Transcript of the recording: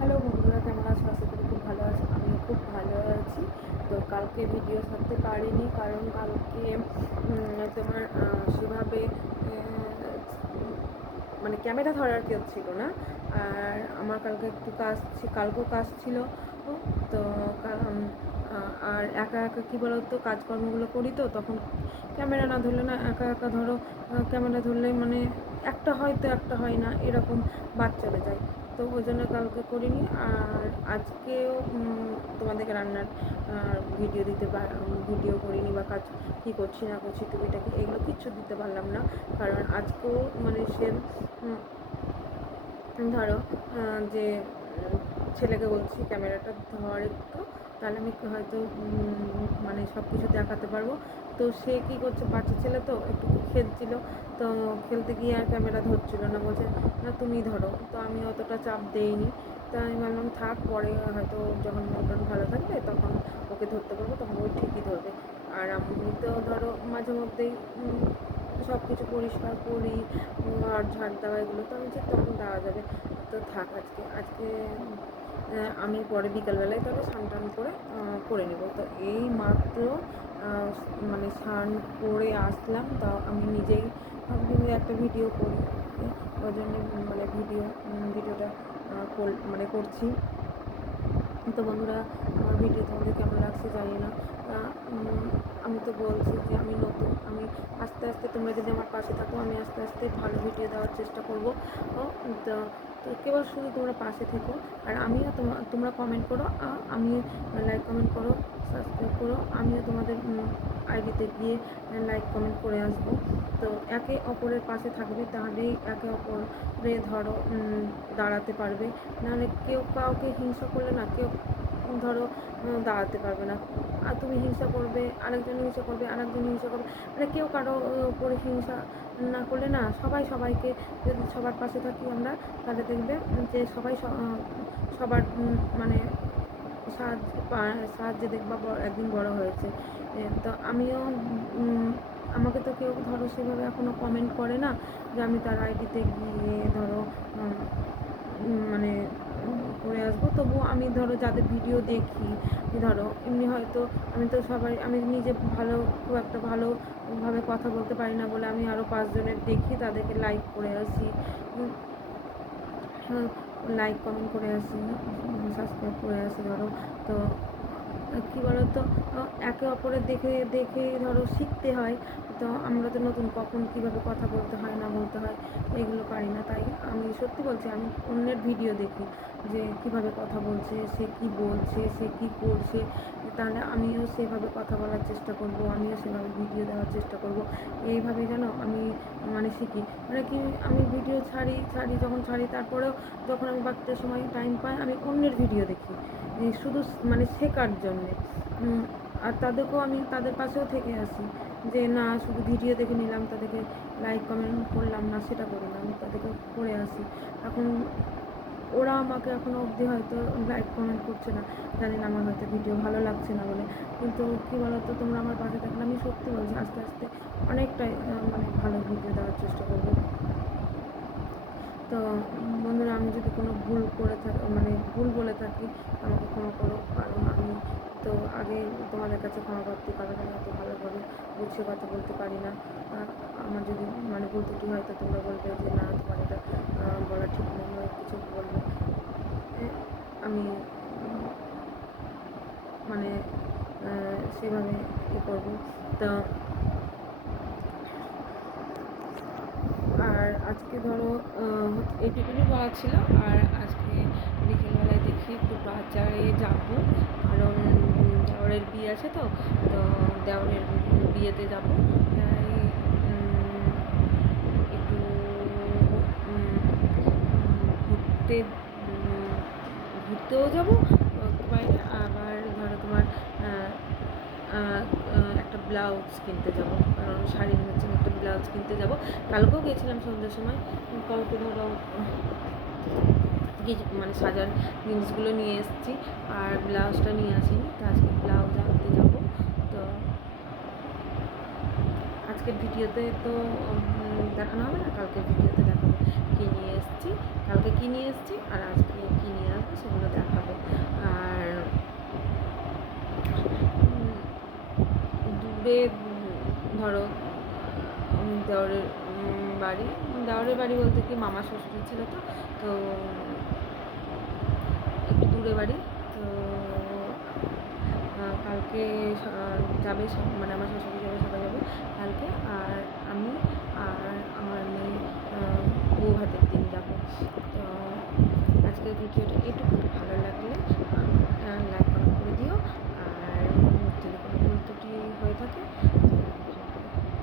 Hello বন্ধুরা, কেমন আছো? আশা করি খুব ভালো আছো। আমিও খুব ভালো আছি। তো কালকে ভিডিও ছাড়তে পারিনি, কারণ কালকে তোমার সেভাবে মানে ক্যামেরা ধরার কেউ ছিল না। আর আমার কালকে একটু কালকেও কাজ ছিল। তো আর একা একা কী বলো তো, কাজকর্মগুলো করি তো তখন ক্যামেরা না ধরলে না, একা একা ধরো ক্যামেরা ধরলে মানে একটা হয় তো একটা হয় না, এরকম বাদ চলে যায়। তো ওই জন্য কালকে করিনি। আর আজকেও তোমাদেরকে রান্নার ভিডিও করিনি, বা কাজ কী করছি না করছি টুকিটাকি এগুলো কিচ্ছু দিতে পারলাম না। কারণ আজকেও মানে সে ধরো যে ছেলেকে বলছি ক্যামেরাটা ধর একটু, তাহলে আমি হয়তো মানে সব কিছু দেখাতে পারবো। তো সে কী করছে, বাচ্চা ছেলে তো একটু খেলছিল, তো খেলতে গিয়ে আর ক্যামেরা ধরছিল না, বলছে না তুমি ধরো। তো আমি অতটা চাপ দেইনি। তো আমি ভাবলাম থাক, পরে হয়তো যখন মন ভালো থাকবে তখন ওকে ধরতে পারবো, তখন ও ঠিকই ধরবে। আর আমি তো ধরো মাঝে মধ্যেই সব কিছু পরিষ্কার করি, ঘর ঝাড় দেওয়া এগুলো তো আমি যে তখন দেওয়া যাবে। তো থাক, আজকে আমি পরে বিকালবেলায় তবে স্নান টান করে নেব। তো এই মাত্র মানে স্নান করে আসলাম, তা আমি নিজেই একটা ভিডিও করি, ওই জন্য মানে ভিডিওটা মানে করছি। তো বন্ধুরা, আমার ভিডিও তোমাদের কেমন লাগছে জানি না। আমি তো বলছি যে আমি নতুন, আমি আস্তে আস্তে তোমরা যদি আমার পাশে থাকো, আমি আস্তে আস্তে ভালো ভিডিও দেওয়ার চেষ্টা করব। তো কেবল শুধু তোমরা পাশে থেকো, আর আমিও তোমরা কমেন্ট করো, আমি লাইক কমেন্ট করো, সাবস্ক্রাইব করো, আমিও তোমাদের আইডিতে গিয়ে লাইক কমেন্ট করে আসবো। তো একে অপরের পাশে থাকবে, তাহলেই একে অপরে ধরো দাঁড়াতে পারবে। নাহলে কেউ কাউকে হিংসা করলে না, কেউ ধরো দাঁড়াতে পারবে না। আর তুমি হিংসা করবে, আরেকজন হিংসা করবে, আরেকজন হিংসা করবে, মানে কেউ কারো উপরে হিংসা না করলে না, সবাই সবাইকে যদি সবার পাশে থাকি আমরা, তাহলে দেখবে যে সবাই সবার মানে সাহায্যে দেখবা একদিন বড় হয়েছে। তো আমিও আমাকে তো কেউ ধরো সেভাবে এখনও কমেন্ট করে না যে আমি তার আইডিতে গিয়ে ধরো মানে করে আসবো। তবুও আমি ধরো যাদের ভিডিও দেখি, ধরো এমনি হয়তো আমি নিজে খুব একটা ভালোভাবে কথা বলতে পারি না বলে আমি আরও 5 জনের দেখি, তাদেরকে লাইক করে আসি, লাইক কমেন্ট করে আসি, সাবস্ক্রাইব করে আসি ধরো। তো কী বলো তো, একে অপরের দেখে দেখে ধরো শিখতে হয়। তো আমরা তো নতুন, কখন কীভাবে কথা বলতে হয় না বলতে হয় এগুলো পারি না। তাই আমি সত্যি বলছি, আমি অন্যের ভিডিও দেখি যে কীভাবে কথা বলছে, সে কী বলছে, সে কী করছে, তাহলে আমিও সেভাবে কথা বলার চেষ্টা করব, আমিও সেভাবে ভিডিও দেওয়ার চেষ্টা করব। এইভাবে যেন আমি মানে শিখি, মানে কি আমি ভিডিও ছাড়ি যখন ছাড়ি, তারপরেও যখন আমি বাচ্চার সময় টাইম পাই, আমি অন্যের ভিডিও দেখি শুধু মানে শেখার জন্যে। আর আমি তাদের পাশেও থেকে আসি, যে না শুধু ভিডিও দেখে নিলাম, তাদেরকে লাইক কমেন্ট করলাম না, সেটা করি না, আমি তাদেরকে করে আসি। এখন ওরা আমাকে এখনও অবধি হয়তো লাইক কমেন্ট করছে না, জানি না আমার হয়তো ভিডিও ভালো লাগছে না বলে। কিন্তু কী বলতো, তোমরা আমার পাশে থাকলে আমি সত্যি বলছি আস্তে আস্তে অনেকটাই মানে ভালো ভিডিও দেওয়ার চেষ্টা করবো। তো বন্ধুরা, আমি যদি কোনো ভুল করে থাকি, মানে ভুল বলে থাকি, আমাকে ক্ষমা করো। কারণ আমি তো আগে তোমাদের কাছে ক্ষমা করতে, কারণ আমি অত ভালোভাবে গুছিয়ে কথা বলতে পারি না। আমার যদি মানে ভুল ত্রুটি হয়, তো তোমরা বলবে যে না, তোমার এটা বলা ঠিক নেই, কিছু বলবে। আমি মানে সেভাবে করবো। তো আর আজকে ধরো এইটুকুনি বলা ছিল। আর আজকে বিকেলবেলায় দেখি একটু বাজারে যাবো, কারণ দেওরের বিয়ে আছে, তো দেওরের বিয়েতে যাবো। তাই একটু ঘুরতে ঘুরতেও যাবো বাইরে, আবার ধরো তোমার একটা ব্লাউজ কিনতে যাব, কারণ শাড়ির ম্যাচিং একটা ব্লাউজ কিনতে যাব। কালকেও গেছিলাম সন্ধ্যের সময়, কালকে ধরো মানে সাজার জিনিসগুলো নিয়ে এসেছি, আর ব্লাউজটা নিয়ে আসিনি। তো আজকে ব্লাউজ আনতে যাব। তো আজকের ভিডিওতে তো দেখানো হবে না, কালকের ভিডিওতে দেখাবো কী নিয়ে এসেছি, কালকে কী নিয়ে এসেছি আর আজকে কী নিয়ে আসবো সেগুলো দূরে ধরো দেওরের বাড়ি বলতে কি মামা শ্বশুরের ছিল, তো তো একটু দূরে বাড়ি। তো কালকে যাবে মানে আমার শাশুড়ি যাবে, সবাই যাবে কালকে, আর আমি আর আমার মেয়ে বউ ভাতের দিন যাবো। তো আজকের ভিডিওটা এটুকু।